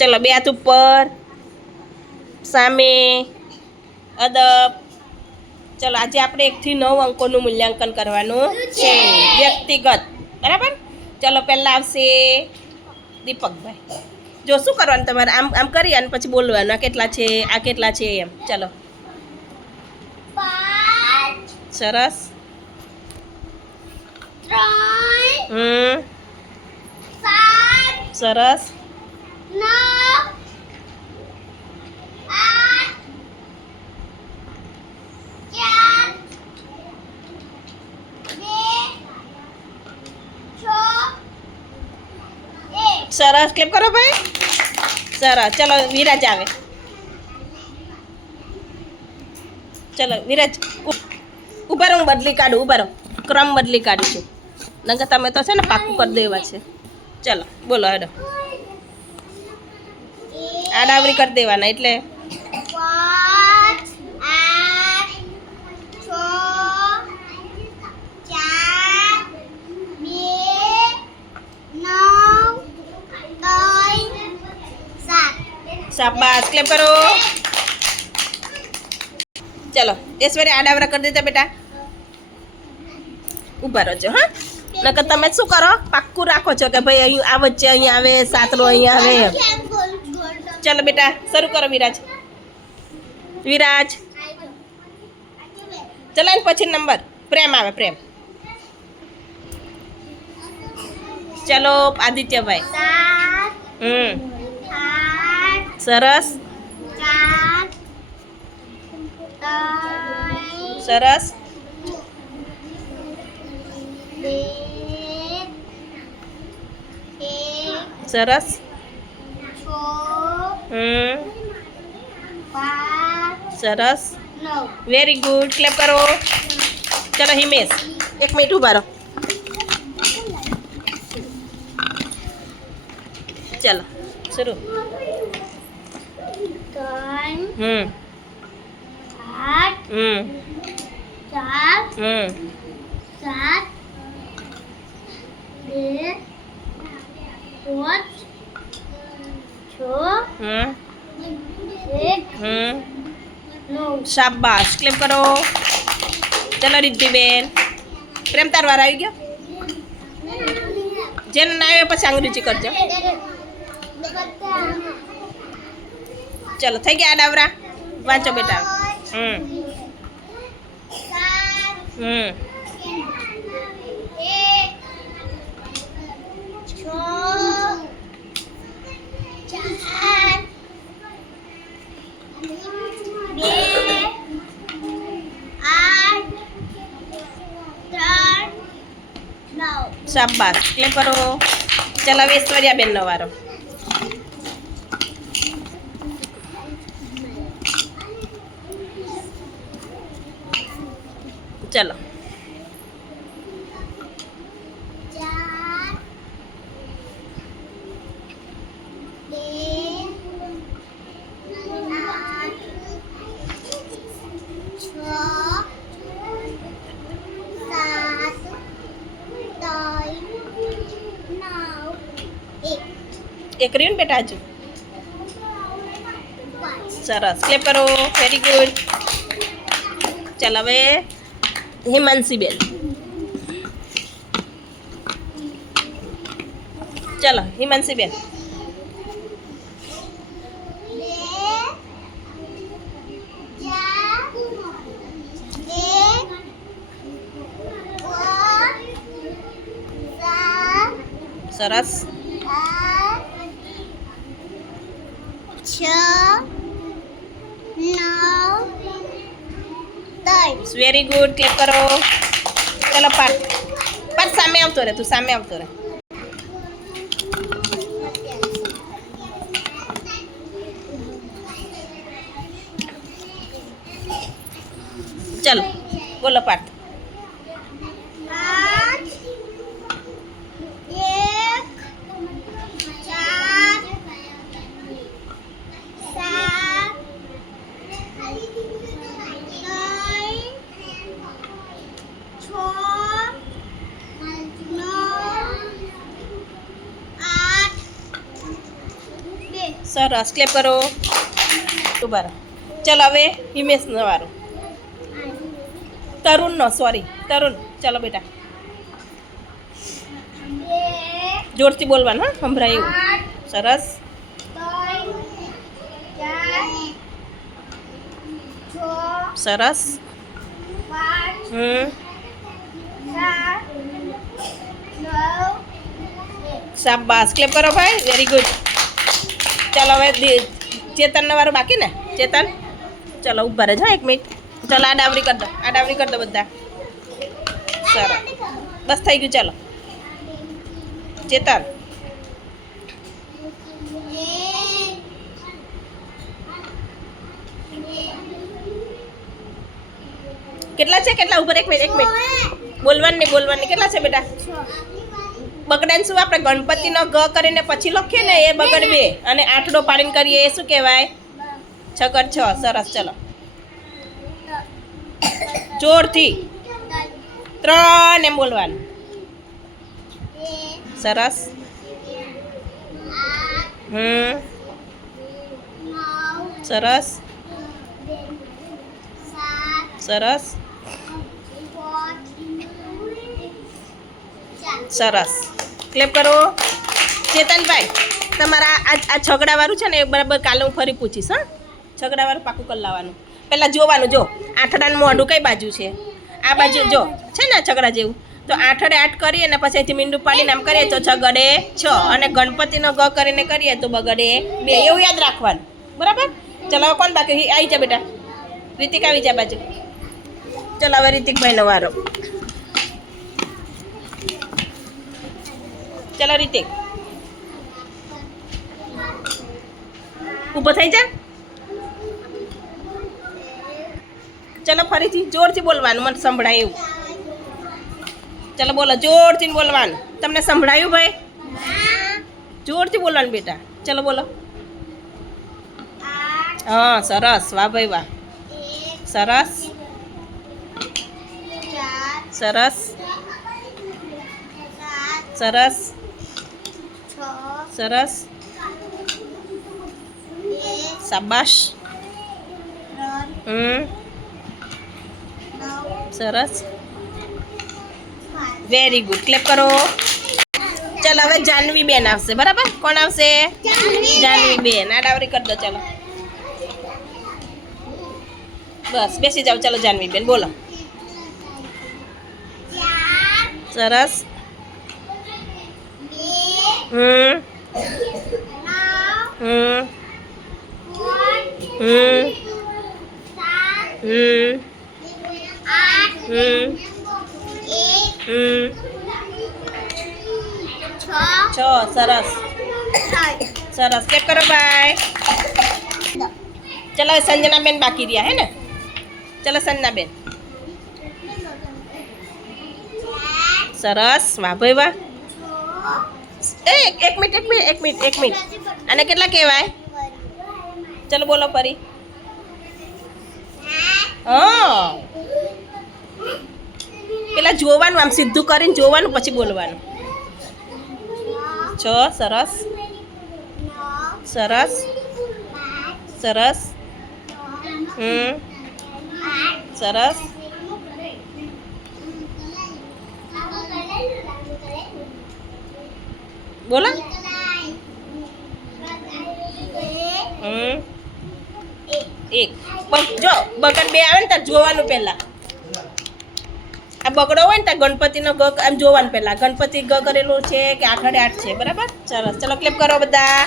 ચલો બે હાથ ઉપર. સામે. અદબ. ચલો આજે આપણે એકથી નવ અંકોનું મૂલ્યાંકન કરવાનું છે. વ્યક્તિગત. બરાબર? ચલો પહેલાં આવશે દીપકભાઈ. જો શું કરવાનું તમારે? આમ આમ કરી અને પછી બોલવાનું. આ કેટલા છે? આ કેટલા છે? એમ. ચલો. સરસ. હમ. સરસ. સરસ ક્લેપ કરો ભાઈ સરસ ચલો વિરાજ આવે ચલો વિરાજ ઉ- ઉભા રહો હું બદલી કાઢું ઉભા રહો ક્રમ બદલી કાઢું છું નકર તમે તો છે ને પાકું કરી દેવા છે ચલો બોલો હેડો આડાવરી કરી દેવાના એટલે. શાબાશ. ક્લેપ કરો. ચલો ઐશ્વર્ય આડાવરા કરી દેતા બેટા. ઊભા રહો હા? નકર તમે શું કરો? પાક્કું રાખો છો કે ભાઈ અહીં આ વચ્ચે અહીંયા આવે સાતરો અહીંયા આવે. ચલો બેટા, શરૂ કરો વિરાજ. વિરાજ. ચલો પછી નંબર. પ્રેમ આવે, પ્રેમ. ચલો, આદિત્યભાઈ. હમ. સરસ. સરસ. સરસ. સરસ નવ વેરી ગુડ ક્લેપ કરો ચલો હિમેશ એક મિનિટ ઉભા રહો ચલો શરૂ ત્રણ હમ આઠ હમ ચાર હમ સાત બે પાંચ શાબાશ ક્લેપ કરો ચલો રિદ્ધિબેન પ્રેમ તાર વાર આવી ગયો જેને ના આવ્યો પછી અંગ્રેજી કરજો ચલો થઈ ગયા આડાવરા વાંચો બેટા હમ હમ નવ શાબાશ ક્લેપ કરો ચલો હવે ઐશ્વર્યાબેન નો વારો ચલો એક રહ્યું ને બેટા હજુ પાંચ સરસ ક્લેપ કરો વેરી ગુડ ચાલો હવે હિમાંશીબેન ચલો હિમાંશીબેન બે ચાર એક પાંચ સાત સરસ ત્રણ વેરી ગુડ ક્લેપ કરો ચલો પાઠ પાઠ સામે આવતો રહે તું સામે આવતો રહે ચલો બોલો પાઠ સરસ ક્લેપ કરો ઉભા રહો ચલો હવે હિમેશ વાળું તરુણનો સોરી તરુણ ચલો બેટા એક જોરથી બોલવાનું હા સંભળાય એવું આઠ સરસ ત્રણ ચાર છ સરસ પાંચ હમ સાત નવ એક શાબાશ ક્લેપ કરો ભાઈ વેરી ગુડ ચાલો હવે ચેતનને વાળું બાકી ને? ચેતન? ચલો, ઊભા રહેજો હા એક મિનિટ. ચાલો, આ ડાવરી કરી દો. આ ડાવરી કરી દો બધા. સરસ બસ થઈ ગયું, ચાલો. ચેતન? કેટલા છે? કેટલા? ઉપર એક મિનિટ એક મિનિટ. બોલવાનું બોલવાનું. કેટલા છે બેટા? બગડાને શું આપણે ગણપતિનો ગ કરીને પછી લખીએ ને એ બગડવે? અને આઠડો પાડીને કરીએ એ શું કહેવાય? છગર છ સરસ ચલો. જોરથી. ત્રણ એમ બોલવાનું. સરસ. હમ. સરસ. સરસ. સરસ. ક્લેપ કરો. ચેતનભાઈ, તમારા આ આ છગડાવાળું છે ને એ બરાબર કાલે હું ફરી પૂછીશ, હા? છગડાવાળું પાકું કરી લાવવાનું. પહેલાં જોવાનું, જો. આઠડાનું મોઢું કઈ બાજુ છે? આ બાજુ, જો. છે ને છગડા જેવું? તો આઠડે આઠ કરીએ ને પછી અહીંથી મીંડું પાડીને આમ કરીએ તો છગડે છ. અને ગણપતિનો ગ કરીને કરીએ તો બગડે બે. એવું યાદ રાખવાનું. બરાબર? ચલો કોણ બાકી? આવી જા બેટા. રીતિક આવી જા બાજુ. ચલો, હવે રીતિકભાઈનો વારો. ચલો રીતિક ઊભો થઈ જા. ચલો ફરીથી જોરથી બોલવાનું, મને સંભળાય ચલો બોલો, જોરથી બોલવાનું. તમને સંભળાયું ભાઈ? જોરથી બોલવાનું બેટા. ચલો બોલો. હા, સરસ. વાહ ભાઈ વાહ. સરસ. સરસ. સરસ. સરસ શાબાશ હમ સરસ વેરી ગુડ ક્લેપ કરો ચાલો હવે જાનવી બેન આવશે બરાબર કોણ આવશે જાનવી બેન આ ડાવરી કરી દો ચાલો બસ બેસી જાઓ ચાલો જાનવી બેન બોલો સરસ હમ હમ હમ હમ હમ હમ છ, સરસ. સરસ. કે કરો, ભાઈ. ચલો હવે સંજના બેન બાકી રહ્યા, હે ને? ચલો સંજના બેન સરસ. વાહ, ભાઈ, વાહ. એક- એક મિનિટ એક મિનિટ એક મિનિટ એક મિનિટ. અને કેટલા કહેવાય? ચલો બોલો ફરી. હા. પેલા જોવાનું, આમ સીધું કરીને જોવાનું, પછી બોલવાનું. છ, સરસ. સરસ. સરસ. હમ. સરસ. બોલો. એક. જો બગડ બે આવે ને ત્યાં જોવાનું પહેલા. આ બગડો હોય ને ત્યાં ગણપતિનો ગ આમ જોવાનું પહેલા. ગણપતિ ગ કરેલું છે કે આઠડે આઠ છે? બરાબર? સરસ ચલો ક્લિપ કરો બધા.